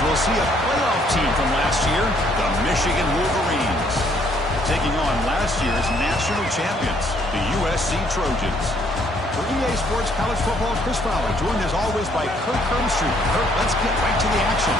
as we'll see a playoff team from last year, the Michigan Wolverines, taking on last year's national champions, the USC Trojans. For EA Sports College Football, Chris Fowler, joined as always by Kirk Hermstreet. Kirk, let's get right to the action.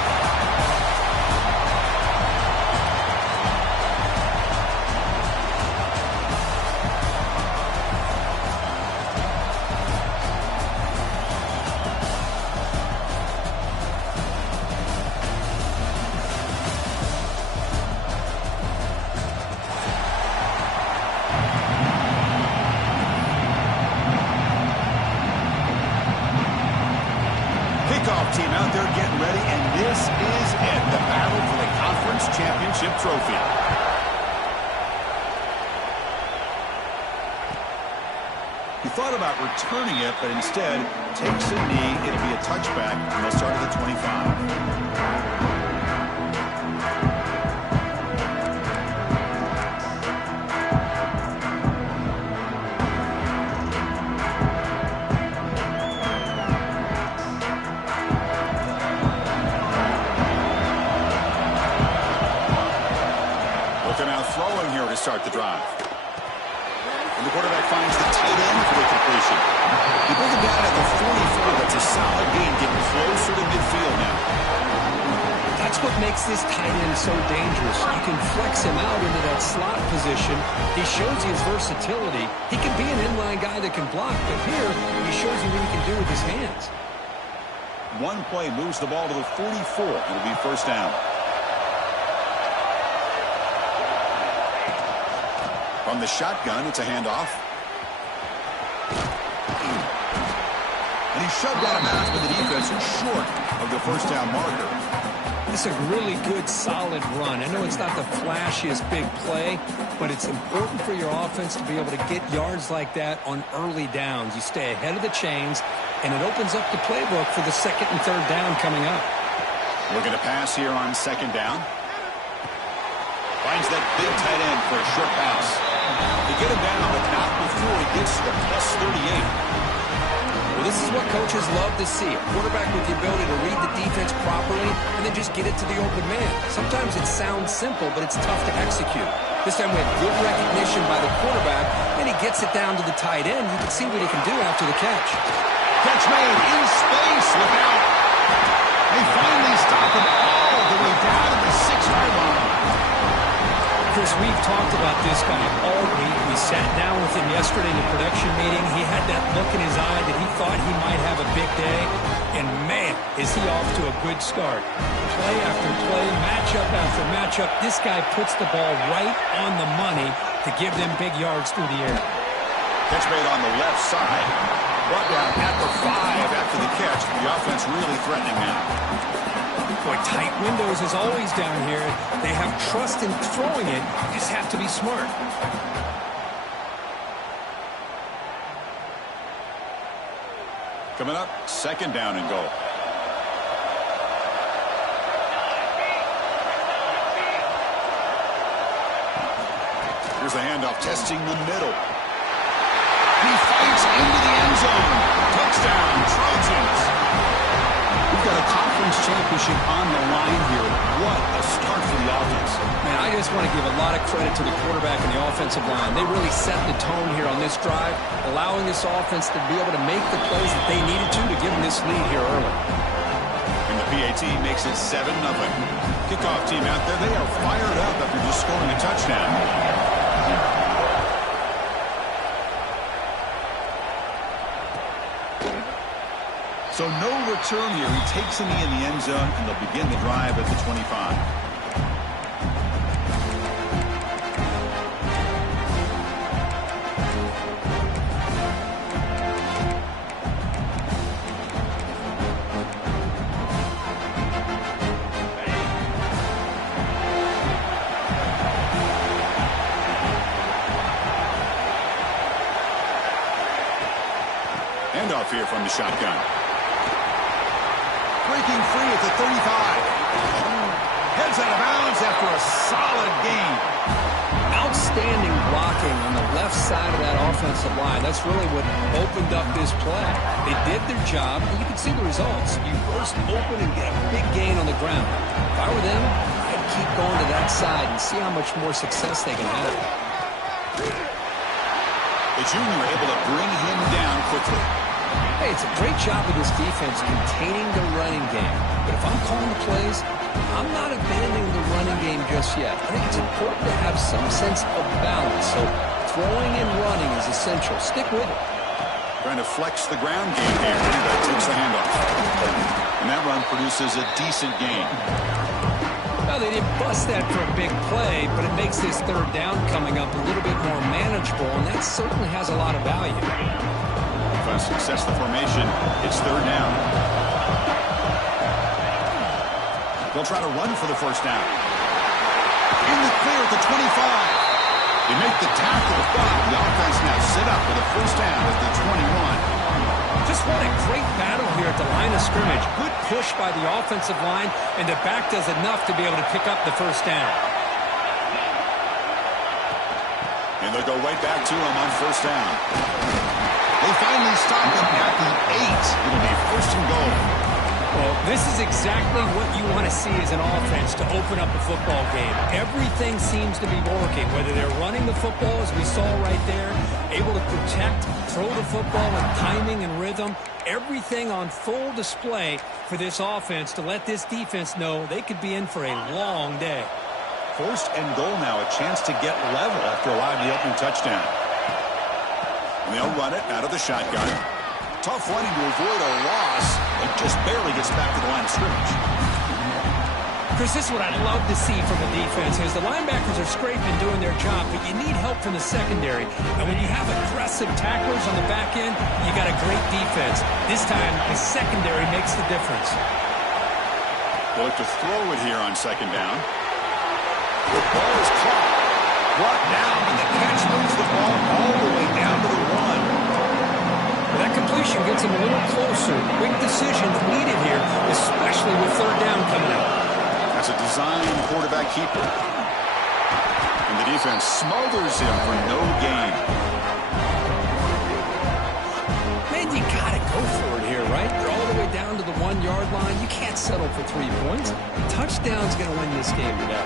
Team out there getting ready, and this is it, the battle for the conference championship trophy. He thought about returning it, but instead takes a knee. It'll be a touchback, and they'll start at the 25. Start the drive. And the quarterback finds the tight end for the completion. They bring him down at the 44. That's a solid gain, getting closer to midfield now. That's what makes this tight end so dangerous. You can flex him out into that slot position. He shows you his versatility. He can be an inline guy that can block, but here he shows you what he can do with his hands. One play moves the ball to the 44. It'll be first down. On the shotgun, it's a handoff. And he's shoved out of bounds by the defense short of the first down marker. It's a really good, solid run. I know it's not the flashiest big play, but it's important for your offense to be able to get yards like that on early downs. You stay ahead of the chains, and it opens up the playbook for the second and third down coming up. Looking to pass here on second down. Finds that big tight end for a short pass. They get him down, but not before he gets to the plus 38. Well, this is what coaches love to see. A quarterback with the ability to read the defense properly and then just get it to the open man. Sometimes it sounds simple, but it's tough to execute. This time we have good recognition by the quarterback, and he gets it down to the tight end. You can see what he can do after the catch. Catch made in space. Look out. They finally stop him all the way down to the 6-yard line. Chris, we've talked about this guy all week. We sat down with him yesterday in the production meeting. He had that look in his eye that he thought he might have a big day. And, man, is he off to a good start. Play after play, matchup after matchup. This guy puts the ball right on the money to give them big yards through the air. Catch made on the left side. Brought down at the 5 after the catch. The offense really threatening now. Boy, tight windows as always down here. They have trust in throwing it. You just have to be smart. Coming up, second down and goal. Here's the handoff, testing the middle. He fights into the end zone. Touchdown, Trojans. We've got a conference championship on the line here. What a start for the offense. Man, I just want to give a lot of credit to the quarterback and the offensive line. They really set the tone here on this drive, allowing this offense to be able to make the plays that they needed to give them this lead here early. And the PAT makes it 7-0. Kickoff team out there, they are fired up after just scoring a touchdown. So no return here. He takes a knee in the end zone, and they'll begin the drive at the 25. Handoff here from the shotgun. Breaking free at the 35. Heads out of bounds after a solid gain. Outstanding blocking on the left side of that offensive line. That's really what opened up this play. They did their job, and you can see the results. You burst open and get a big gain on the ground. If I were them, I'd keep going to that side and see how much more success they can have. The junior able to bring him down quickly. Hey, it's a great job of this defense containing the running game. But if I'm calling the plays, I'm not abandoning the running game just yet. I think it's important to have some sense of balance. So throwing and running is essential. Stick with it. Trying to flex the ground game here. That takes the handoff. And that run produces a decent gain. Well, they didn't bust that for a big play, but it makes this third down coming up a little bit more manageable, and that certainly has a lot of value. Success the formation. It's third down. They'll try to run for the first down. In the clear at the 25. They make the tackle, but the offense now sit up for the first down at the 21. Just what a great battle here at the line of scrimmage. Good push by the offensive line, and the back does enough to be able to pick up the first down. And they'll go right back to him on first down. They finally stop him at the 8. It'll be first and goal. Well, this is exactly what you want to see as an offense to open up a football game. Everything seems to be working, whether they're running the football, as we saw right there, able to protect, throw the football with timing and rhythm, everything on full display for this offense to let this defense know they could be in for a long day. First and goal now, a chance to get level after allowing the opening touchdown. And they'll run it out of the shotgun. Tough running to avoid a loss. It just barely gets back to the line of scrimmage. Chris, this is what I'd love to see from a defense is the linebackers are scraping, doing their job, but you need help from the secondary. And when you have aggressive tacklers on the back end, you got a great defense. This time, the secondary makes the difference. They'll look to throw it here on second down. The ball is caught. Brought down, and the catch moves the ball all the way down to the 1. That completion gets him a little closer. Quick decisions needed here, especially with third down coming up. That's a design quarterback keeper. And the defense smothers him for no gain. Man, you got to go for it here, right? You're all the way down to the 1-yard line. You can't settle for 3 points. A touchdown's going to win this game today.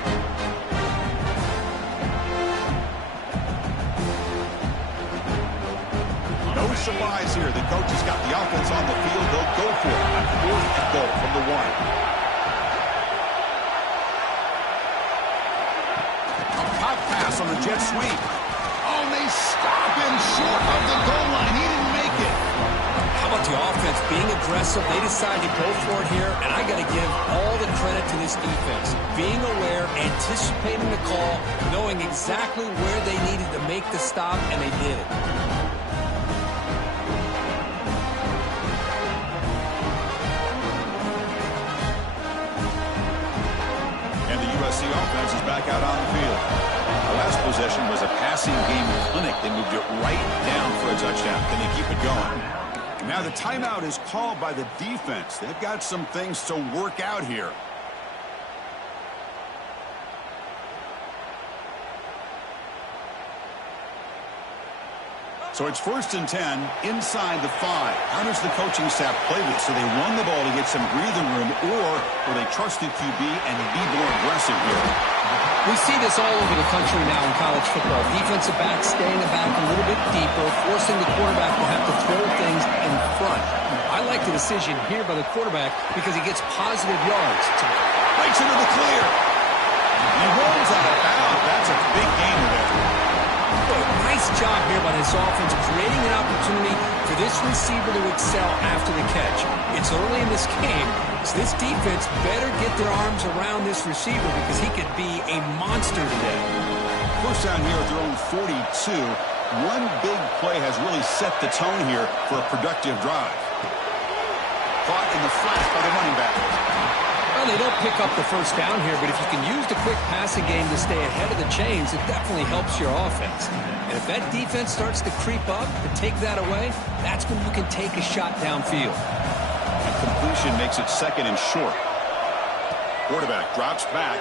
No surprise here. The coach has got the offense on the field. They'll go for it on fourth and goal from the 1. A pop pass on the jet sweep. Oh, and they stop him short of the goal line. He didn't make it. How about the offense being aggressive? They decided to go for it here, and I got to give all the credit to this defense. Being aware, anticipating the call, knowing exactly where they needed to make the stop, and they did it. The offense is back out on the field. The last possession was a passing game clinic. They moved it right down for a touchdown. Can they keep it going? Now the timeout is called by the defense. They've got some things to work out here. So it's 1st and 10 inside the 5. How does the coaching staff play this? So they run the ball to get some breathing room, or will they trust the QB and be more aggressive here? We see this all over the country now in college football. Defensive backs staying back a little bit deeper, forcing the quarterback to have to throw things in front. I like the decision here by the quarterback because he gets positive yards. Breaks into the clear. He rolls out of bounds. That's a big gain there. Nice job here by this offense, creating an opportunity for this receiver to excel after the catch. It's early in this game, so this defense better get their arms around this receiver because he could be a monster today. First down here at their own 42. One big play has really set the tone here for a productive drive. Caught in the flat by the running back. Well, they don't pick up the first down here, but if you can use the quick passing game to stay ahead of the chains, it definitely helps your offense. And if that defense starts to creep up and take that away, that's when you can take a shot downfield. And completion makes it 2nd and short. Quarterback drops back.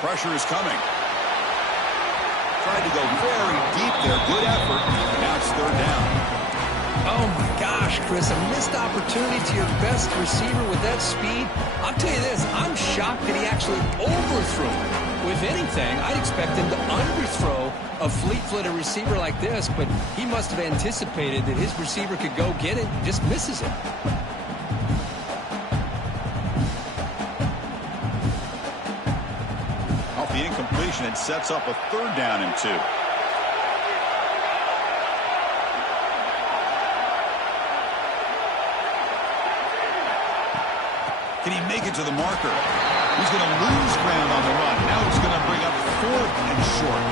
Pressure is coming. Tried to go very deep there. Good effort. Now it's 3rd down. Oh, my gosh, Chris, a missed opportunity to your best receiver with that speed. I'll tell you this. shocked that he actually overthrew him. If anything, I'd expect him to underthrow a fleet-footed receiver like this, but he must have anticipated that his receiver could go get it and just misses it. Off the incompletion, it sets up a 3rd down and 2. Can he make it to the marker? He's going to lose ground on the run. Now he's going to bring up 4th and short.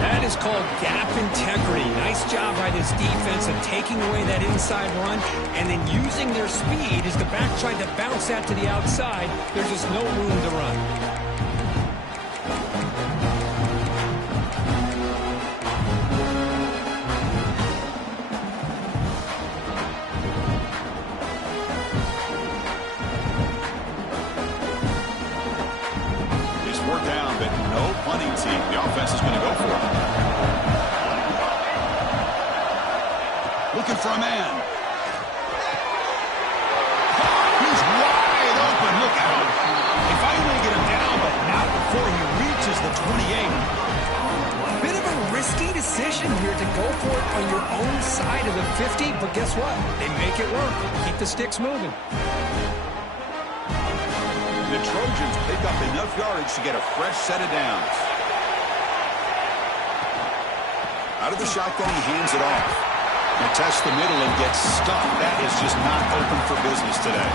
That is called gap integrity. Nice job by this defense of taking away that inside run and then using their speed as the back tried to bounce that to the outside. There's just no room to run. The offense is going to go for it. Looking for a man. He's wide open. Look out. They finally get him down, but not before he reaches the 28. Bit of a risky decision here to go for it on your own side of the 50, but guess what? They make it work. Keep the sticks moving. The Trojans pick up enough yardage to get a fresh set of downs. Out of the shotgun, he hands it off. He tests the middle and gets stuck. That is just not open for business today.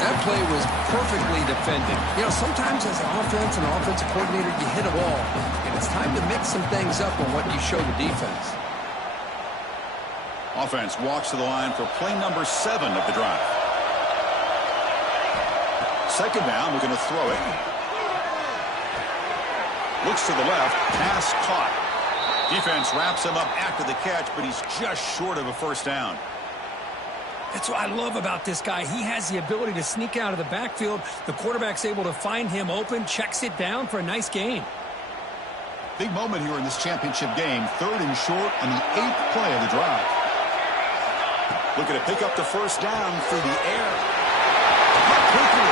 That play was perfectly defended. You know, sometimes as an offense and offensive coordinator, you hit a wall, and it's time to mix some things up on what you show the defense. Offense walks to the line for play number 7 of the drive. 2nd down, we're going to throw it. Looks to the left, pass caught. Defense wraps him up after the catch, but he's just short of a 1st down. That's what I love about this guy. He has the ability to sneak out of the backfield. The quarterback's able to find him open, checks it down for a nice gain. Big moment here in this championship game. 3rd and short on the 8th play of the drive. Looking to pick up the 1st down through the air. Not quickly.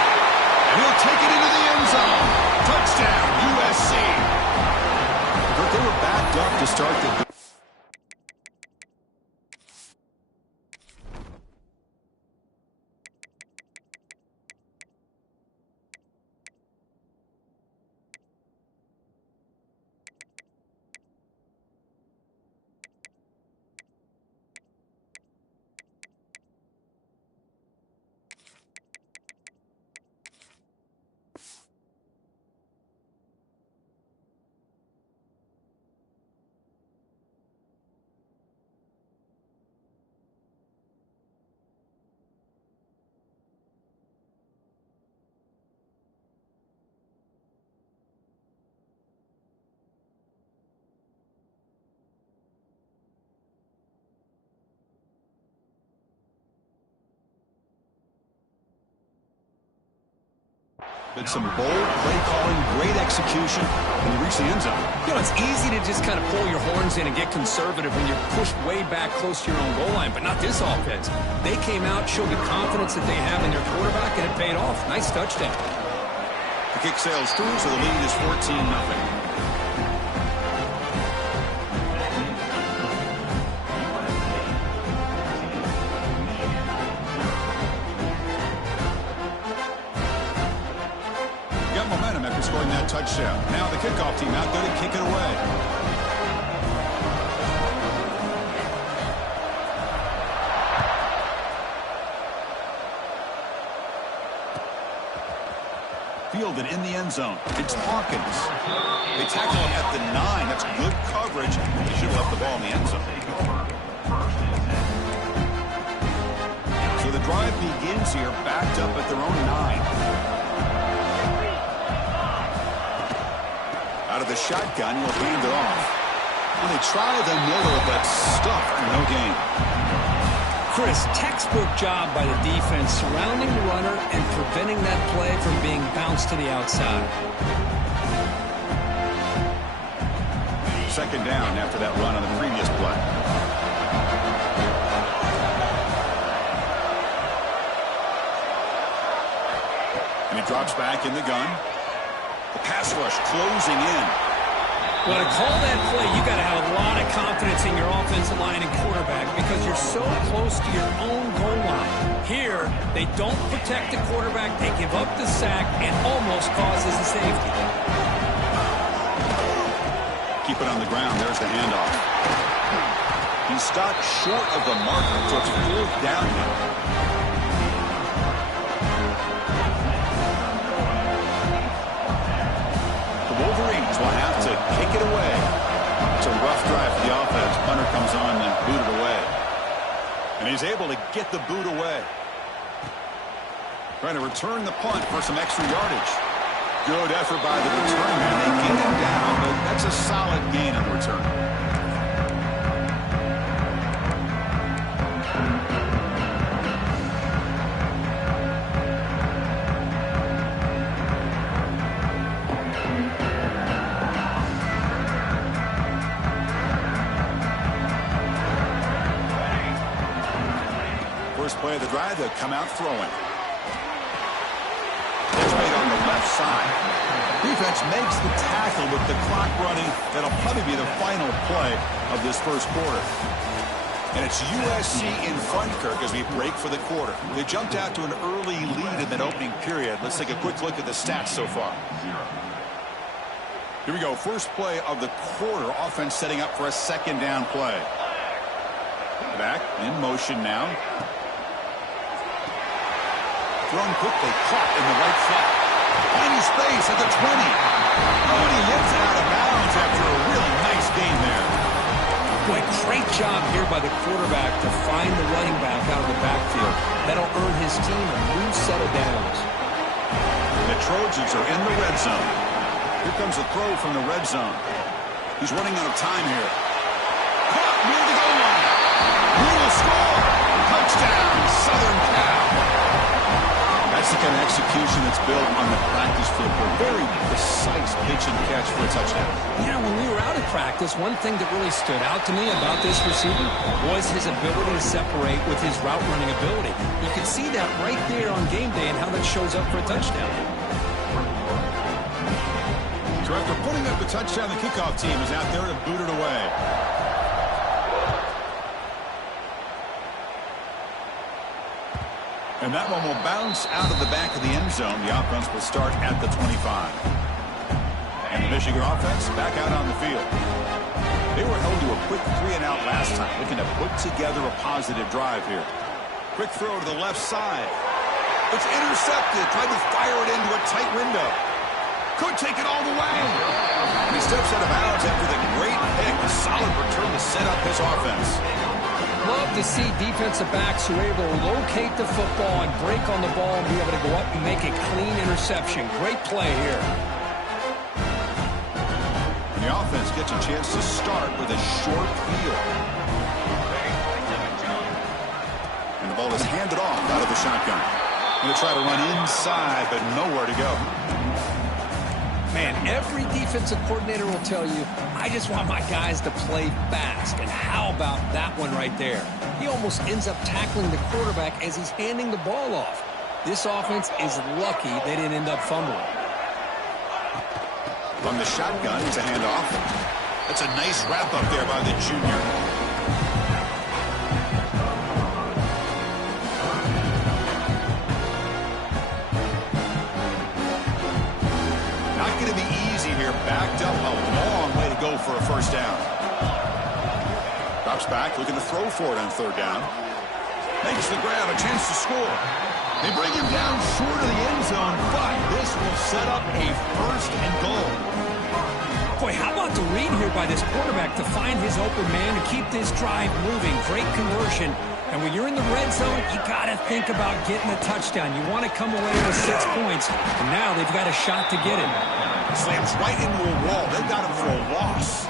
And he'll take it into the end zone. Touchdown, USC. But they were backed up to start the... Been some bold play calling, great execution, and you reach the end zone. You know, it's easy to just kind of pull your horns in and get conservative when you're pushed way back close to your own goal line, but not this offense. They came out, showed the confidence that they have in their quarterback, and it paid off. Nice touchdown. The kick sails through, so the lead is 14-0. Scoring that touchdown. Now the kickoff team out there to kick it away. Fielded in the end zone. It's Hawkins. They tackle him at the 9. That's good coverage. They should have left the ball in the end zone. So the drive begins here, backed up at their own 9. Out of the shotgun, he'll hand it off. Well, they try the middle, but stuffed for no gain. Chris, textbook job by the defense surrounding the runner and preventing that play from being bounced to the outside. 2nd down after that run on the previous play. And he drops back in the gun. The pass rush closing in. Well, to call that play, you got to have a lot of confidence in your offensive line and quarterback because you're so close to your own goal line. Here, they don't protect the quarterback. They give up the sack and almost causes a safety. Keep it on the ground. There's the handoff. He's stopped short of the marker, so it's 4th down now. The Wolverines will have to kick it away. It's a rough drive for the offense. Punter comes on and booted away. And he's able to get the boot away. Trying to return the punt for some extra yardage. Good effort by the return man. They get him down, but that's a solid gain on the return. First play of the drive, they'll come out throwing. It's made on the left side. Defense makes the tackle with the clock running. That'll probably be the final play of this first quarter. And it's USC in front, Kirk, as we break for the quarter. They jumped out to an early lead in that opening period. Let's take a quick look at the stats so far. Here we go. First play of the quarter. Offense setting up for a 2nd down play. Back in motion now. Thrown quickly, caught in the right flat. Finding space at the 20. Oh, and he hits out of bounds after a really nice gain there. Boy, great job here by the quarterback to find the running back out of the backfield. That'll earn his team a new set of downs. The Trojans are in the red zone. Here comes a throw from the red zone. He's running out of time here. Caught near the goal line. Who will score? Touchdown, Southern Cal. That's the kind of execution that's built on the practice field. A very precise pitch and catch for a touchdown. Yeah, when we were out of practice, one thing that really stood out to me about this receiver was his ability to separate with his route running ability. You can see that right there on game day and how that shows up for a touchdown. So after putting up the touchdown, the kickoff team is out there to boot it away. And that one will bounce out of the back of the end zone. The offense will start at the 25. And the Michigan offense back out on the field. They were held to a quick 3-and-out last time, looking to put together a positive drive here. Quick throw to the left side. It's intercepted. Tried to fire it into a tight window. Could take it all the way. And he steps out of bounds after the great pick. A solid return to set up his offense. Love to see defensive backs who are able to locate the football and break on the ball and be able to go up and make a clean interception. Great play here. And the offense gets a chance to start with a short field. And the ball is handed off out of the shotgun. Going to try to run inside, but nowhere to go. Man, every defensive coordinator will tell you, I just want my guys to play fast. And how about that one right there? He almost ends up tackling the quarterback as he's handing the ball off. This offense is lucky they didn't end up fumbling. From the shotgun, it's a handoff. That's a nice wrap up there by the junior. Going to be easy here. Backed up a long way to go for a first down. Drops back, looking to throw for it on 3rd down. Makes the grab, a chance to score. They bring him down short of the end zone, but this will set up a 1st and goal. Boy, how about the read here by this quarterback to find his open man and keep this drive moving. Great conversion. And when you're in the red zone, you got to think about getting a touchdown. You want to come away with 6 points, and now they've got a shot to get it. Slams right into a wall. They've got him for a loss.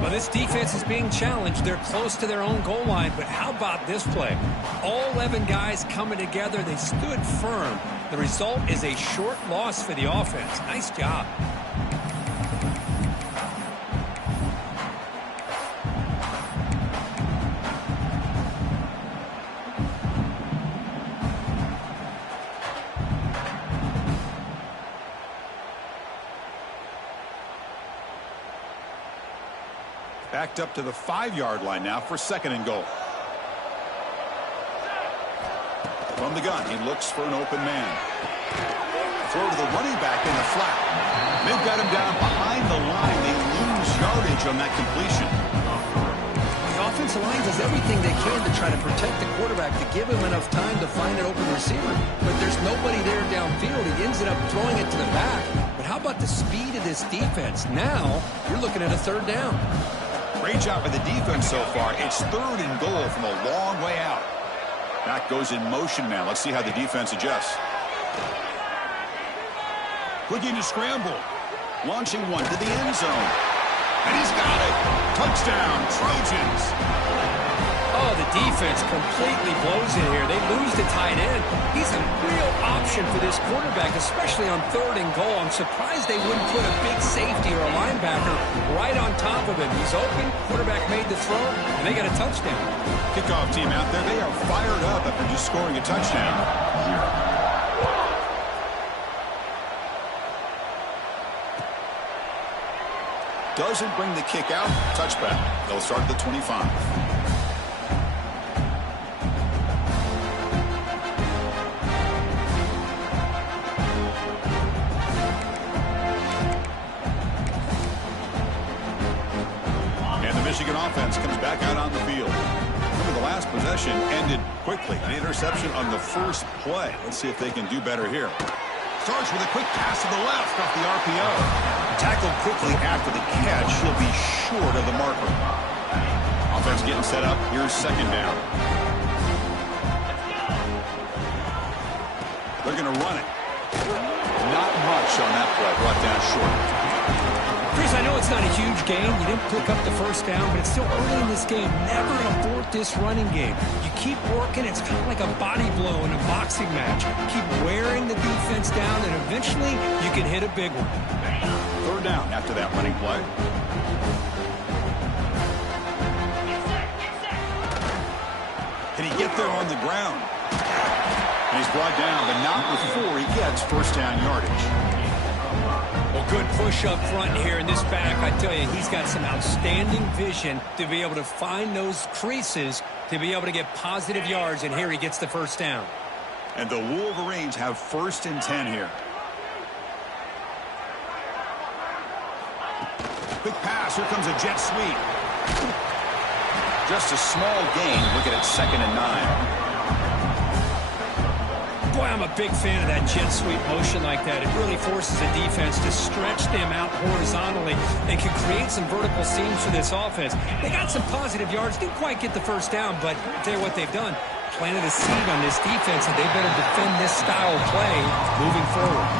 Well, this defense is being challenged. They're close to their own goal line, but how about this play? All 11 guys coming together. They stood firm. The result is a short loss for the offense. Nice job. backed up to the 5-yard line now for 2nd and goal. From the gun, he looks for an open man. Throw to the running back in the flat. They've got him down behind the line. They lose yardage on that completion. The offensive line does everything they can to try to protect the quarterback, to give him enough time to find an open receiver. But there's nobody there downfield. He ends up throwing it to the back. But how about the speed of this defense? Now, you're looking at a 3rd down. Great job by the defense so far. It's 3rd and goal from a long way out. That goes in motion now. Let's see how the defense adjusts. Looking to scramble. Launching one to the end zone. And he's got it. Touchdown, Trojans. Oh, the defense completely blows it here. They lose the tight end. He's a real option for this quarterback, especially on 3rd and goal. I'm surprised they wouldn't put a big safety or a linebacker right on top of him. He's open. Quarterback made the throw, and they got a touchdown. Kickoff team out there. They are fired up after just scoring a touchdown. Doesn't bring the kick out. Touchback. They'll start at the 25. And the Michigan offense comes back out on the field. Remember, the last possession ended quickly. An interception on the first play. Let's see if they can do better here. Starts with a quick pass to the left off the RPO. Tackled quickly after the catch. He'll be short of the marker. Offense getting set up. Here's 2nd down. They're going to run it. Not much on that play. Brought down short. Chris, I know it's not a huge game. You didn't pick up the 1st down, but it's still early in this game. Never abort this running game. You keep working. It's kind of like a body blow in a boxing match. Keep wearing the defense down, and eventually you can hit a big one. 3rd down after that running play. Can he get there on the ground? And he's brought down, but not before he gets 1st down yardage. Well, good push up front here in this back. I tell you, he's got some outstanding vision to be able to find those creases to be able to get positive yards, and here he gets the 1st down. And the Wolverines have 1st and 10 here. Quick pass. Here comes a jet sweep. Just a small gain. Looking at 2nd and 9. Boy, I'm a big fan of that jet sweep motion like that. It really forces the defense to stretch them out horizontally and can create some vertical seams for this offense. They got some positive yards. Didn't quite get the 1st down, but I'll tell you what they've done. Planted a seed on this defense, and they better defend this style of play moving forward.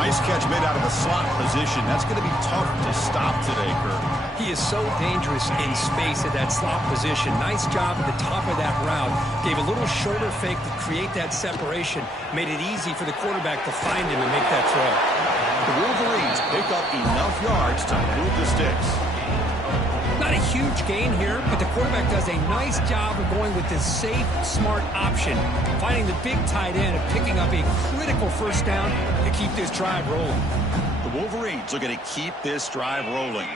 Nice catch made out of the slot position. That's going to be tough to stop today, Kurt. He is so dangerous in space at that slot position. Nice job at the top of that route. Gave a little shoulder fake to create that separation. Made it easy for the quarterback to find him and make that throw. The Wolverines pick up enough yards to move the sticks. Not a huge gain here, but the quarterback does a nice job of going with this safe, smart option. Finding the big tight end and picking up a critical 1st down to keep this drive rolling. The Wolverines looking to keep this drive rolling.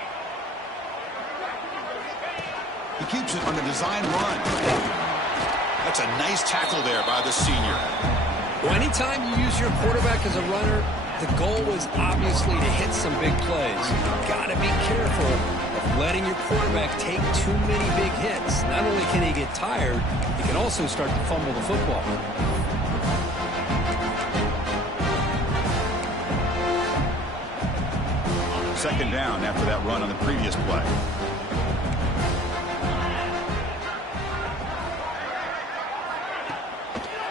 He keeps it on the design run. That's a nice tackle there by the senior. Well, anytime you use your quarterback as a runner, the goal was obviously to hit some big plays. You've got to be careful of letting your quarterback take too many big hits. Not only can he get tired, he can also start to fumble the football. 2nd down after that run on the previous play.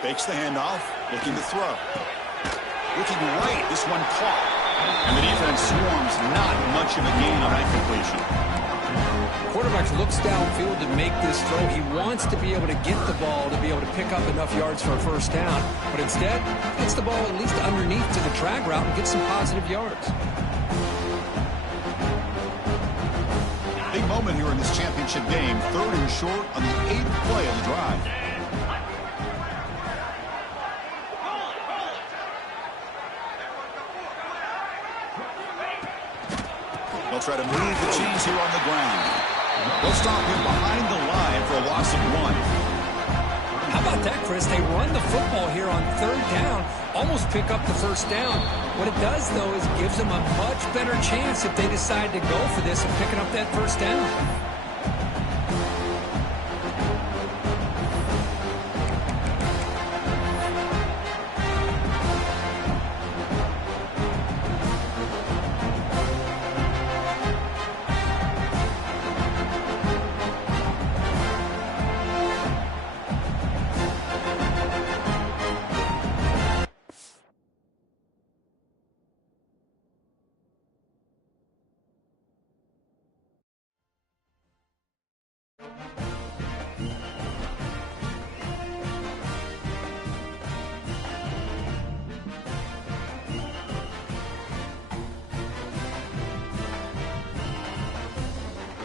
Fakes the handoff, looking to throw. Looking right, this one caught. And the defense swarms, not much of a gain on that completion. Quarterback looks downfield to make this throw. He wants to be able to get the ball to be able to pick up enough yards for a 1st down. But instead, gets the ball at least underneath to the drag route and gets some positive yards. Big moment here in this championship game. 3rd and short on the 8th play of the drive. They'll try to move the chains here on the ground. They'll stop him behind the line for a loss of 1. How about that, Chris? They run the football here on 3rd down, almost pick up the 1st down. What it does, though, is gives them a much better chance if they decide to go for this and picking up that 1st down.